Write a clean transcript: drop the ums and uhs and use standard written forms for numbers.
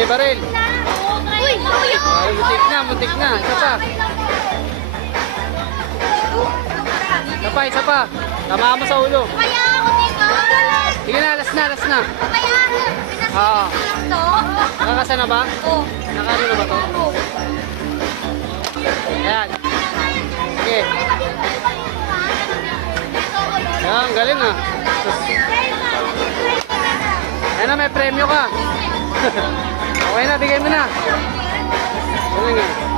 Sige, baril. Uy, kuya! Ay, muntik na. Isa pa. Isa pa. Tama mo sa ulo. Kaya ako dito. Sige na, last na. Kaya Oo. to. Nakakasa na ba? Oh. Nakano na ba to? Ayan. Sige. Ayan, galing ah. Ayan na, may premyo ka. Okay na, bigay mo na. Galing ah.